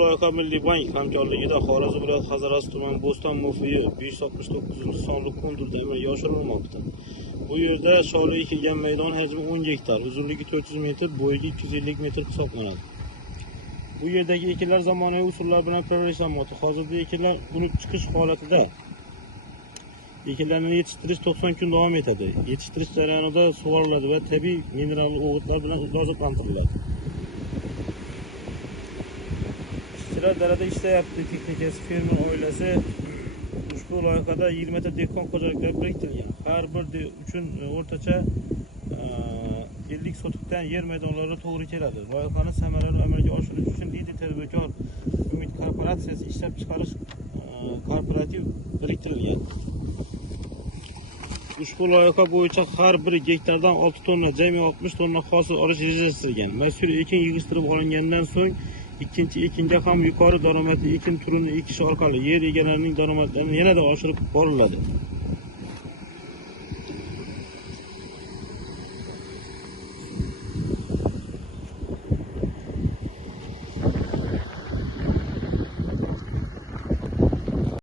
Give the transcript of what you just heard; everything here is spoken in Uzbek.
Loyiha Milliy bank hamkorligida Xorazm viloyati Hazorasp tumani Bo'ston mufiyi 569-sonli konturda amalga oshirilmoqda. Bu yerda sholi ekilgan maydon hajmi 10 gektar, uzunligi 400 metr, bo'yiga 250 metr hisoblanadi. Bu yerdagi ekinlar zamonaviy usullar bilan parvarishlanmoqda. Hozirda ekinlar unib chiqish holatida. Ekinlarni yetishtirish 90 kun davom etadi. Yetishtirish jarayonida sug'oriladi va tabiiy mineral o'g'itlar bilan oziqlantiriladi. Dalada ishlayapti texnikasi, fermer oilasi. Ushbu loyihada 20 ta dehqon xo'jaliklar biriktirilgan. Har bir uchun o'rtacha 50 sotikdan yer maydonlari to'g'ri keladi. Loyihani samarali amalga oshirish uchun Didi tadbirkor Umid korporatsiyasi ishlab chiqarish kooperativ biriktirilgan. Ushbu loyiha bo'yicha har bir gektardan 6 tonna, jami 60 tonna hosil olish rejalashtirilgan. Mazkur ekin yig'ishtirib olingandan so'ng ikkinchi ekinga ham yuqori daromadli ekin turini ekish orqali yer egalarining daromadlarini yanada oshirib boriladi.